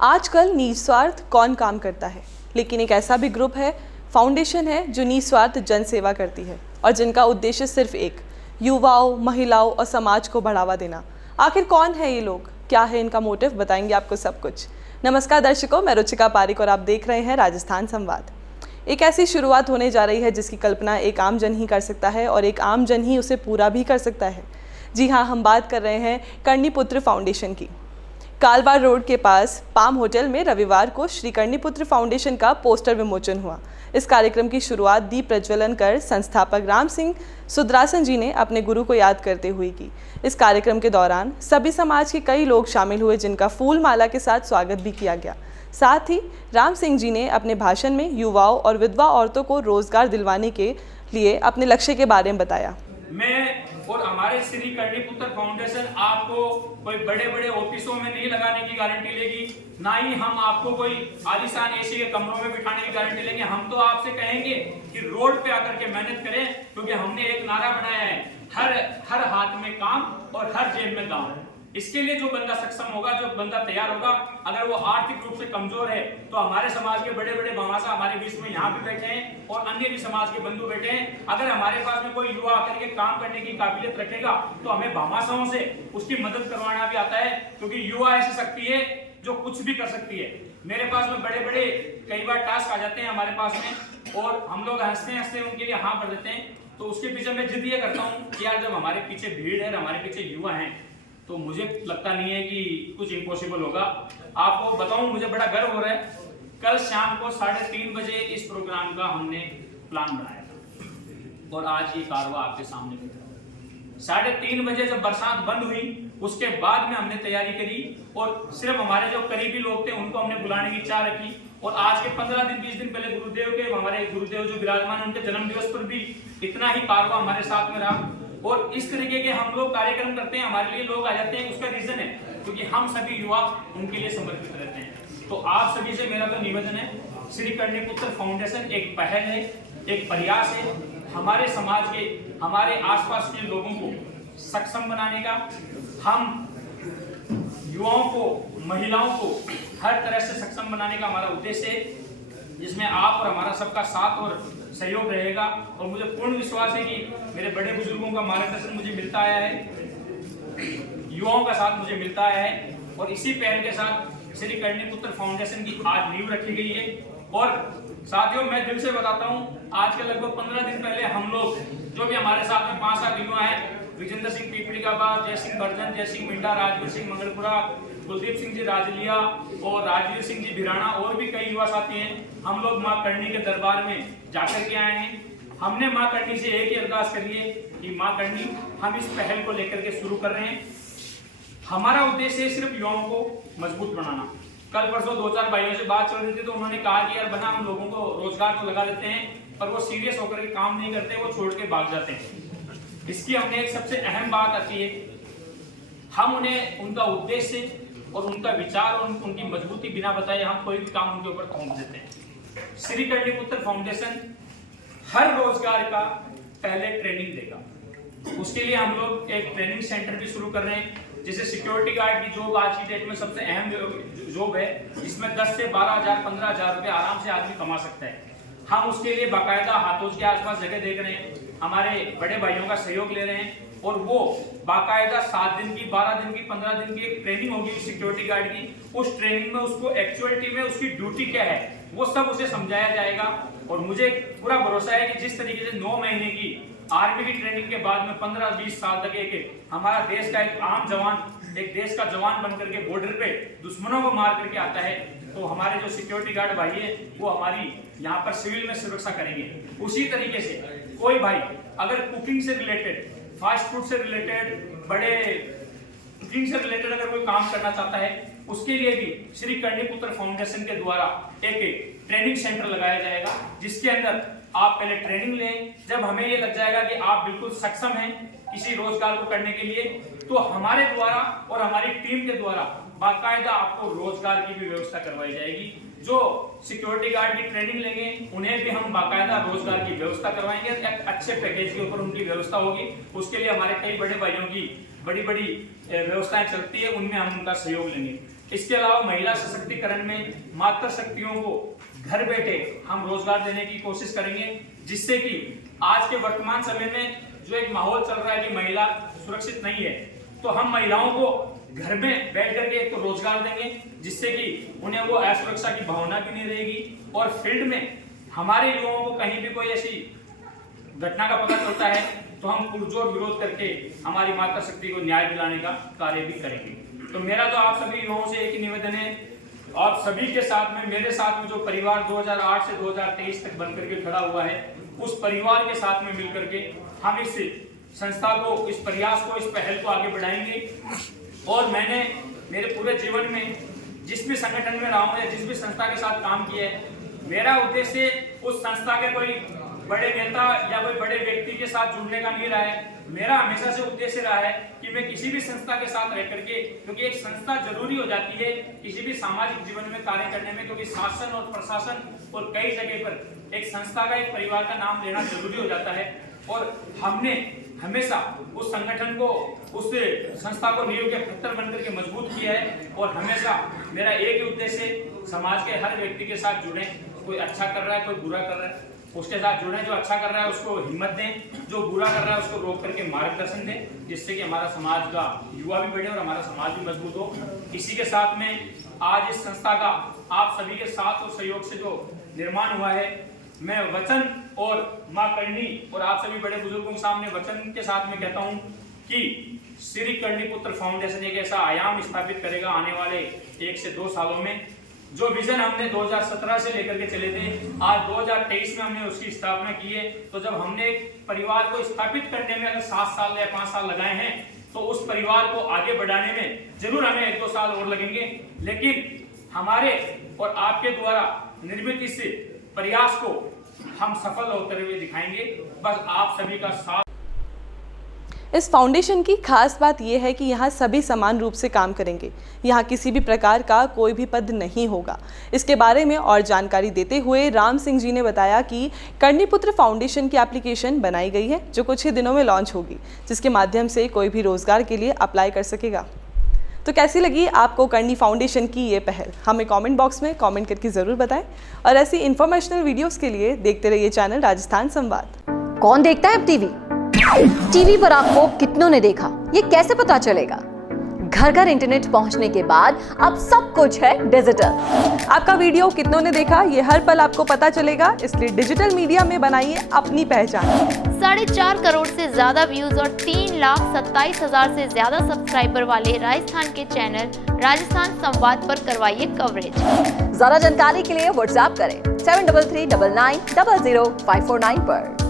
आजकल निस्वार्थ कौन काम करता है, लेकिन एक ऐसा भी ग्रुप है, फाउंडेशन है जो निस्वार्थ जन सेवा करती है और जिनका उद्देश्य सिर्फ एक, युवाओं, महिलाओं और समाज को बढ़ावा देना। आखिर कौन है ये लोग, क्या है इनका मोटिव, बताएंगे आपको सब कुछ। नमस्कार दर्शकों, मैं रुचिका पारिक और आप देख रहे हैं राजस्थान संवाद। एक ऐसी शुरुआत होने जा रही है जिसकी कल्पना एक आम जन ही कर सकता है और एक आम जन ही उसे पूरा भी कर सकता है। जी हाँ, हम बात कर रहे हैं कर्णीपुत्र फाउंडेशन की। कालवाड़ रोड के पास पाम होटल में रविवार को श्री कर्णीपुत्र फाउंडेशन का पोस्टर विमोचन हुआ। इस कार्यक्रम की शुरुआत दीप प्रज्वलन कर संस्थापक राम सिंह सुदरासन जी ने अपने गुरु को याद करते हुए की। इस कार्यक्रम के दौरान सभी समाज के कई लोग शामिल हुए, जिनका फूल माला के साथ स्वागत भी किया गया। साथ ही राम सिंह जी ने अपने भाषण में युवाओं और विधवा औरतों को रोजगार दिलवाने के लिए अपने लक्ष्य के बारे में बताया। मैं और हमारे श्री कर्णीपुत्र फाउंडेशन आपको कोई बड़े बड़े ऑफिसों में नहीं लगाने की गारंटी लेगी, ना ही हम आपको कोई आलीशान एसी के कमरों में बिठाने की गारंटी लेंगे। हम तो आपसे कहेंगे कि रोड पे आकर के मेहनत करें, क्योंकि हमने एक नारा बनाया है, हर हाथ में काम और हर जेब में दाम। इसके लिए जो बंदा सक्षम होगा, जो बंदा तैयार होगा, अगर वो आर्थिक रूप से कमजोर है तो हमारे समाज के बड़े बड़े भामाशा हमारे बीच में यहाँ भी बैठे हैं और अन्य भी समाज के बंधु बैठे हैं। अगर हमारे पास में कोई युवा आकर के काम करने की काबिलियत रखेगा तो हमें भामाशाओं से उसकी मदद करवाना भी आता है, क्योंकि युवा ऐसी शक्ति है जो कुछ भी कर सकती है। मेरे पास में बड़े बड़े कई बार टास्क आ जाते हैं हमारे पास में और हम लोग हंसते हंसते उनके लिए हाँ कर देते हैं, तो उसके पीछे मैं जिद ये करता हूँ कि यार जब हमारे पीछे भीड़ है, हमारे पीछे युवा है, तो मुझे लगता नहीं है कि कुछ इम्पॉसिबल होगा। आपको बताऊं, मुझे बड़ा गर्व हो रहा है। कल शाम को 3:30 बजे इस प्रोग्राम का हमने प्लान बनाया था और आज ये कारवा आपके सामने बैठा। 3:30 बजे जब बरसात बंद हुई, उसके बाद में हमने तैयारी करी और सिर्फ हमारे जो करीबी लोग थे उनको हमने बुलाने की चाह रखी। और आज के 15 दिन 20 दिन पहले गुरुदेव के, हमारे गुरुदेव जो विराजमान, उनके जन्म दिवस पर भी इतना ही कारवा हमारे साथ में रहा। और इस तरीके के हम लोग कार्यक्रम करते हैं, हमारे लिए लोग आ जाते हैं। उसका रीजन है क्योंकि हम सभी युवा उनके लिए समर्पित रहते हैं। तो आप सभी से मेरा तो निवेदन है, श्री कर्णीपुत्र फाउंडेशन एक पहल है, एक प्रयास है हमारे समाज के, हमारे आसपास के लोगों को सक्षम बनाने का। हम युवाओं को, महिलाओं को हर तरह से सक्षम बनाने का हमारा उद्देश्य है, जिसमें आप और हमारा सबका साथ और सहयोग रहेगा। और मुझे पूर्ण विश्वास है कि मेरे बड़े बुजुर्गों का मार्गदर्शन मुझे मिलता आया है, युवाओं का साथ मुझे मिलता आया है और इसी पहल के साथ श्री कर्णीपुत्र फाउंडेशन की आज नींव रखी गई है। और साथियों, मैं दिल से बताता हूँ, आज के लगभग 15 दिन पहले हम लोग जो भी हमारे साथ में 5-7 युवा हैं, विजेंद्र सिंह पीपड़ी का बात, जय सिंह बर्जन, जय सिंह मिंडा, राजवीर सिंह मंगलपुरा, कुलदीप सिंह जी राजलिया और राजवीर सिंह जी भिराना और भी कई युवा साथी हैं। हम लोग माँ कर्णी के दरबार में जाकर के आए हैं। हमने माँ कर्णी से एक ही अरदास करी है कि माँ कर्णी, हम इस पहल को लेकर के शुरू कर रहे हैं। हमारा उद्देश्य है सिर्फ युवाओं को मजबूत बनाना। कल परसों 2-4 भाइयों से बात चल रही थी तो उन्होंने कहा कि यार बना, हम लोगों को रोजगार तो लगा देते हैं पर वो सीरियस होकर के काम नहीं करते, वो छोड़ के भाग जाते हैं। इसकी हमने एक सबसे अहम बात आती है, हम उन्हें उनका उद्देश्य और उनका विचार और उनकी मजबूती बिना बताए हम कोई भी काम उनके ऊपर थोप देते हैं। श्री कर्णीपुत्र फाउंडेशन हर रोजगार का पहले ट्रेनिंग देगा। उसके लिए हम लोग एक ट्रेनिंग सेंटर भी शुरू कर रहे हैं, जैसे सिक्योरिटी गार्ड की जॉब आज की डेट में सबसे अहम जॉब है, जिसमें 10 से 12,000 15,000 रुपए आराम से आदमी कमा सकता है। हम उसके लिए बाकायदा हाथों के आसपास जगह देख रहे हैं, हमारे बड़े भाइयों का सहयोग ले रहे हैं और वो बाकायदा 7 दिन की, 12 दिन की, 15 दिन की एक ट्रेनिंग होगी सिक्योरिटी गार्ड की। उस ट्रेनिंग में उसको एक्चुअलिटी में उसकी ड्यूटी क्या है वो सब उसे समझाया जाएगा। और मुझे पूरा भरोसा है कि जिस तरीके से 9 महीने की आर्मी की ट्रेनिंग के बाद में 15-20 साल तक एक हमारा देश का एक आम जवान, एक देश का जवान बनकर के बॉर्डर पे दुश्मनों को मार करके आता है, तो हमारे जो सिक्योरिटी गार्ड भाई है वो हमारी यहाँ पर सिविल में सुरक्षा करेंगे। उसी तरीके से कोई भाई अगर कुकिंग से रिलेटेड, फास्ट फूड से रिलेटेड, बड़े कुकिंग से रिलेटेड अगर कोई काम करना चाहता है, उसके लिए भी श्री कर्णीपुत्र फाउंडेशन के द्वारा एक ट्रेनिंग सेंटर लगाया जाएगा, जिसके अंदर आप पहले ट्रेनिंग लें। जब हमें ये लग जाएगा कि आप बिल्कुल सक्षम हैं किसी रोजगार को करने के लिए, तो हमारे द्वारा और हमारी टीम के द्वारा बाकायदा आपको रोजगार की भी व्यवस्था करवाई जाएगी। जो सिक्योरिटी गार्ड की ट्रेनिंग लेंगे उन्हें भी हम बाकायदा रोजगार की व्यवस्था करवाएंगे, एक अच्छे पैकेज के ऊपर उनकी व्यवस्था होगी। उसके लिए हमारे कई बड़े भाइयों की बड़ी बड़ी व्यवस्थाएं चलती है, उनमें हम उनका सहयोग लेंगे। इसके अलावा महिला सशक्तिकरण में मातृ शक्तियों को घर बैठे हम रोजगार देने की कोशिश करेंगे, जिससे कि आज के वर्तमान समय में जो एक माहौल चल रहा है कि महिला सुरक्षित नहीं है, तो हम महिलाओं को घर में बैठ करके एक तो रोजगार देंगे, जिससे कि उन्हें वो असुरक्षा की भावना भी नहीं रहेगी। और फील्ड में हमारे युवाओं को कहीं भी कोई ऐसी घटना का पता चलता है तो हम पुरजोर विरोध करके हमारी मातृ शक्ति को न्याय दिलाने का कार्य भी करेंगे। तो मेरा तो आप सभी युवाओं से एक ही निवेदन है, आप सभी के साथ में, मेरे साथ में जो परिवार 2008 से 2023 तक बन करके खड़ा हुआ है, उस परिवार के साथ में मिलकर के हम इस संस्था को, इस प्रयास को, इस पहल को आगे बढ़ाएंगे। और मैंने मेरे पूरे जीवन में जिस भी संगठन में रहा हूँ या जिस भी संस्था के साथ काम किया है, मेरा उद्देश्य उस संस्था के कोई बड़े नेता या कोई बड़े व्यक्ति के साथ जुड़ने का नहीं रहा है। मेरा हमेशा से उद्देश्य रहा है कि मैं किसी भी संस्था के साथ रह करके, क्योंकि एक संस्था जरूरी हो जाती है किसी भी सामाजिक जीवन में कार्य करने में, क्योंकि शासन और प्रशासन और कई जगह पर एक संस्था का, एक परिवार का नाम लेना जरूरी हो जाता है। और हमने हमेशा उस संगठन को, उस संस्था को नींव के पत्थर बनकर के मजबूत किया है। और हमेशा मेरा एक ही उद्देश्य, समाज के हर व्यक्ति के साथ जुड़े, कोई अच्छा कर रहा है, कोई बुरा कर रहा है, उसके साथ जुड़े। जो अच्छा कर रहा है उसको हिम्मत दें, जो बुरा कर रहा है उसको रोक करके मार्गदर्शन दें, जिससे कि हमारा समाज का युवा भी बढ़े और हमारा समाज भी मजबूत हो। इसी के साथ में आज इस संस्था का आप सभी के साथ और सहयोग से जो निर्माण हुआ है, मैं वचन और मां करणी और आप सभी बड़े बुजुर्गों के सामने वचन के साथ में कहता हूं कि श्री कर्णीपुत्र फाउंडेशन एक ऐसा आयाम स्थापित करेगा आने वाले 1 से 2 सालों में। जो विजन हमने 2017 से लेकर के चले थे, आज 2023 में हमने उसकी स्थापना की है। तो जब हमने एक परिवार को स्थापित करने में अगर 7 साल या 5 साल लगाए हैं, तो उस परिवार को आगे बढ़ाने में जरूर हमें 1-2 साल और लगेंगे। लेकिन हमारे और आपके द्वारा निर्मित इस प्रयास को हम सफल होते हुए दिखाएंगे। बस आप सभी का साथ। इस फाउंडेशन की खास बात यह है कि यहाँ सभी समान रूप से काम करेंगे। यहाँ किसी भी प्रकार का कोई भी पद नहीं होगा। इसके बारे में और जानकारी देते हुए राम सिंह जी ने बताया कि कर्णीपुत्र फाउंडेशन की एप्लीकेशन बनाई गई है, जो कुछ ही दिनों में लॉन्च होगी, जिसके माध्यम से कोई भी रोजगार के लिए अप्लाई कर सकेगा। तो कैसी लगी आपको कर्णी फाउंडेशन की ये पहल? हमें कमेंट बॉक्स में कमेंट करके ज़रूर बताएं। और ऐसी इन्फॉर्मेशनल वीडियोस के लिए देखते रहिए चैनल राजस्थान संवाद। कौन देखता है अब टीवी पर आपको कितनों ने देखा, ये कैसे पता चलेगा? घर घर इंटरनेट पहुंचने के बाद अब सब कुछ है डिजिटल। आपका वीडियो कितनों ने देखा, ये हर पल आपको पता चलेगा। इसलिए डिजिटल मीडिया में बनाइए अपनी पहचान। 4.5 करोड़ से ज्यादा व्यूज और 3,27,000 से ज्यादा सब्सक्राइबर वाले राजस्थान के चैनल राजस्थान संवाद पर करवाइए कवरेज। ज्यादा जानकारी के लिए व्हाट्सएप करें 7339900549 पर।